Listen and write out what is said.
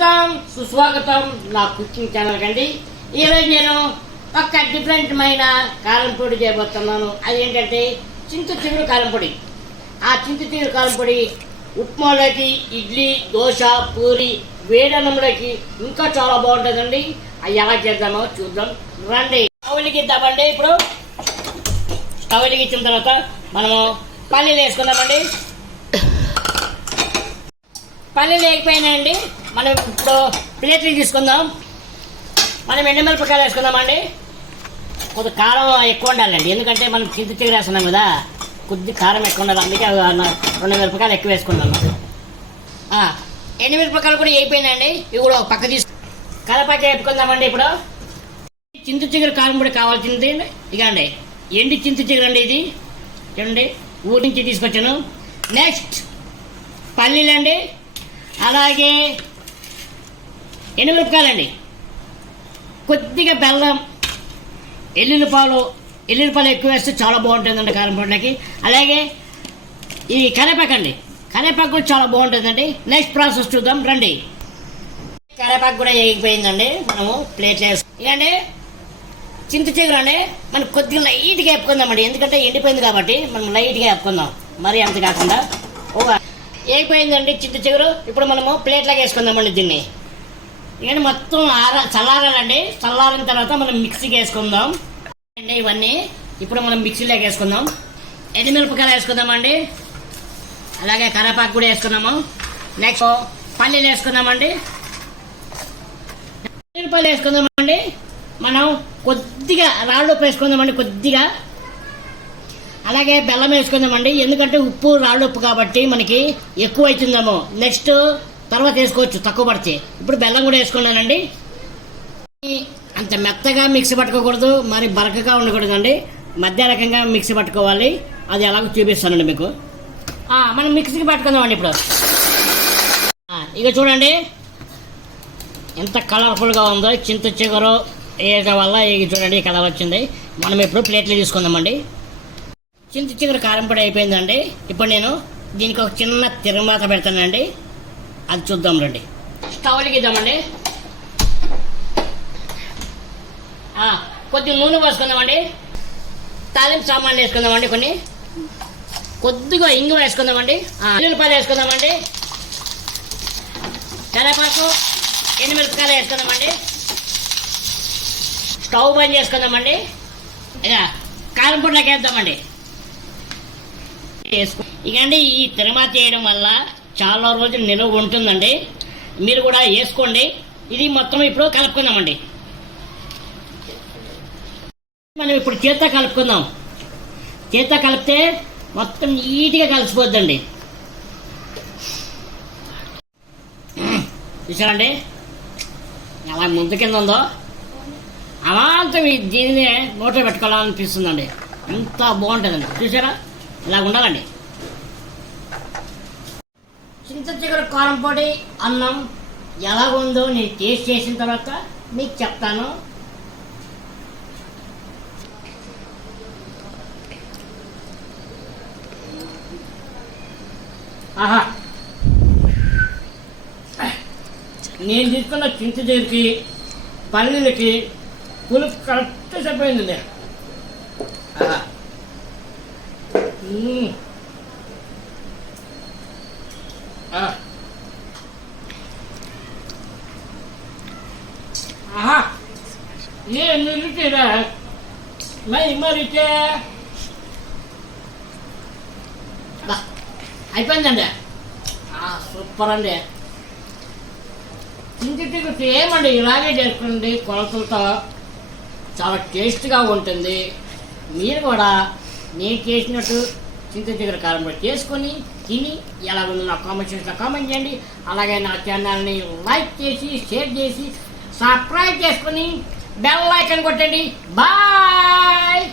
స్వాగతం సుస్వాగతం నా కుకింగ్ ఛానల్ కండి. ఈరోజు నేను ఒక డిఫరెంట్మైన కారం పొడి చేయబోతున్నాను. అదేంటంటే చింత చిగురు కారం పొడి. ఆ చింత చిగురు కారం పొడి ఉప్మాలోకి, ఇడ్లీ, దోశ, పూరి, వేడన్నంలోకి ఇంకా చాలా బాగుంటుందండి. అది ఎలా చేద్దామో చూద్దాం రండి. స్టవ్ వెలిగిద్దామండి. ఇప్పుడు స్టవ్ వెలిగించిన తర్వాత మనము పల్లీలు వేసుకుందామండి. పల్లీలు వేగిపోయినాయండి. మనం ఇప్పుడు ప్లేట్లు తీసుకుందాం. మనం ఎండుమిరపకాయలు వేసుకుందామండి. కొద్ది కారం ఎక్కువ ఉండాలండి, ఎందుకంటే మనం చింత చిగురు వేస్తున్నాం కదా, కొద్ది కారం ఎక్కువ ఉండాలి. అందుకే 2 మిరపకాయలు ఎక్కువ వేసుకున్నాను. ఎండుమిరపకాయలు కూడా వేగిపోయినాయండి. ఇవి కూడా ఒక పక్క కలపాకి వేపుకుందామండి. ఇప్పుడు చింత చిగురు కారం పొడి కావాల్సింది ఇకండి ఎండి చింత చిగురు అండి. ఇది చూడండి, ఊరి నుంచి తీసుకొచ్చాను. నెక్స్ట్ పల్లీలండి, అలాగే ఎండుమిరపకాయలండి, కొద్దిగా బెల్లం, ఎల్లుల్లిపాయలు ఎక్కువ వేస్తే చాలా బాగుంటుందండి కారం పొడికి. అలాగే ఈ కరివేపాకు అండి, కరివేపాకు కూడా చాలా బాగుంటుందండి. నెక్స్ట్ ప్రాసెస్ చూద్దాం రండి. కరివేపాకు కూడా వేగిపోయిందండి. మనము ప్లేట్ వేసి ఇకండి చింత చిగురు అండి మనం కొద్దిగా లైట్గా వేపుకుందామండి, ఎందుకంటే ఎండిపోయింది కాబట్టి మనం లైట్గా వేపుకుందాం, మరీ అంత కాకుండా. వేగిపోయిందండి చింత చిగురు. ఇప్పుడు మనము ప్లేట్లాగా వేసుకుందామండి దీన్ని. ఇవన్నీ మొత్తం చల్లారాలండి. చల్లారిన తర్వాత మనం మిక్సీకి వేసుకుందాం అండి. ఇవన్నీ ఇప్పుడు మనం మిక్సీలోకి వేసుకుందాం. ఎండుమిరపకాయలు వేసుకుందామండి, అలాగే కరివేపాకు కూడా వేసుకున్నాము. నెక్స్ట్ పల్లీలు వేసుకుందామండి. పల్లీలు వేసుకుందామండి. మనం కొద్దిగా రాళ్ళు ఉప్పు వేసుకుందామండి, కొద్దిగా. అలాగే బెల్లం వేసుకుందామండి, ఎందుకంటే ఉప్పు రాళ్ళు ఉప్పు కాబట్టి మనకి ఎక్కువ అవుతుందేమో. నెక్స్ట్ తర్వాత వేసుకోవచ్చు తక్కువ పడితే. ఇప్పుడు బెల్లం కూడా వేసుకున్నానండి. అంత మెత్తగా మిక్సీ పట్టుకోకూడదు, మరి బరకగా ఉండకూడదండి, మధ్య రకంగా మిక్సీ పట్టుకోవాలి. అది ఎలాగో చూపిస్తానండి మీకు. మనం మిక్సీకి పట్టుకుందామండి ఇప్పుడు. ఇక చూడండి ఎంత కలర్ఫుల్గా ఉందో. చింత చిగురు వేయడం వల్ల ఇక చూడండి కలర్ వచ్చింది. మనం ఇప్పుడు ప్లేట్లు తీసుకుందామండి. చింత చిగురు కారం పొడి అయిపోయిందండి. ఇప్పుడు నేను దీనికి ఒక చిన్న తిరమాత పెడతానండి, అది చూద్దాం రండి. స్టవ్ వెలిగిద్దామండి. కొద్దిగా నూనె పోసుకుందామండి. తాలింపు సామాన్లు వేసుకుందామండి, కొన్ని కొద్దిగా ఇంగు వేసుకుందామండి. ఎల్లుల్లిపాయలు వేసుకుందామండి, కరివేపాకు, ఎండుమిరపకాయలు వేసుకుందామండి. స్టవ్ బంద్ చేసుకుందామండి. ఇక కారం పొడిలోకి వేద్దామండి. ఇకండి ఈ తిరమాత చేయడం వల్ల చాలా రోజులు నిలువ ఉంటుందండి. మీరు కూడా వేసుకోండి. ఇది మొత్తం ఇప్పుడు కలుపుకుందామండి. మనం ఇప్పుడు చేత్తో కలుపుకుందాం. చేత్తో కలిపితే మొత్తం నీట్గా కలిసిపోద్దండి. చూసారండి అలా ముందు కింద ఉందో, అమాంతం దీనిని నోట్లో పెట్టుకోవాలనిపిస్తుందండి. ఎంత బాగుంటుందండి, చూసారా? ఇలా ఉండాలండి. చింత చిగురు కారం పొడి అన్నం ఎలాగుందో నేను టేస్ట్ చేసిన తర్వాత మీకు చెప్తాను. నేను తీసుకున్న చింత చిగురికి, పల్లీలకి పులుపు కరెక్ట్ సరిపోయిందండి. ये मिलते रहा मैं मरीचे అయిపోయిందండి. సూపర్ అండి. చింత ఏమండి ఇలాగే చేసుకోండి, కొలతలతో చాలా టేస్ట్గా ఉంటుంది. మీరు కూడా నేను చేసినట్టు చింత చిగురు కారం పొడి చేసుకొని తిని ఎలా ఉందో నా కామెంట్ సెక్షన్లో కామెంట్ చేయండి. అలాగే నా ఛానల్ని లైక్ చేసి, షేర్ చేసి, సబ్స్క్రైబ్ చేసుకొని బెల్ ఐకాన్ కొట్టండి. బాయ్.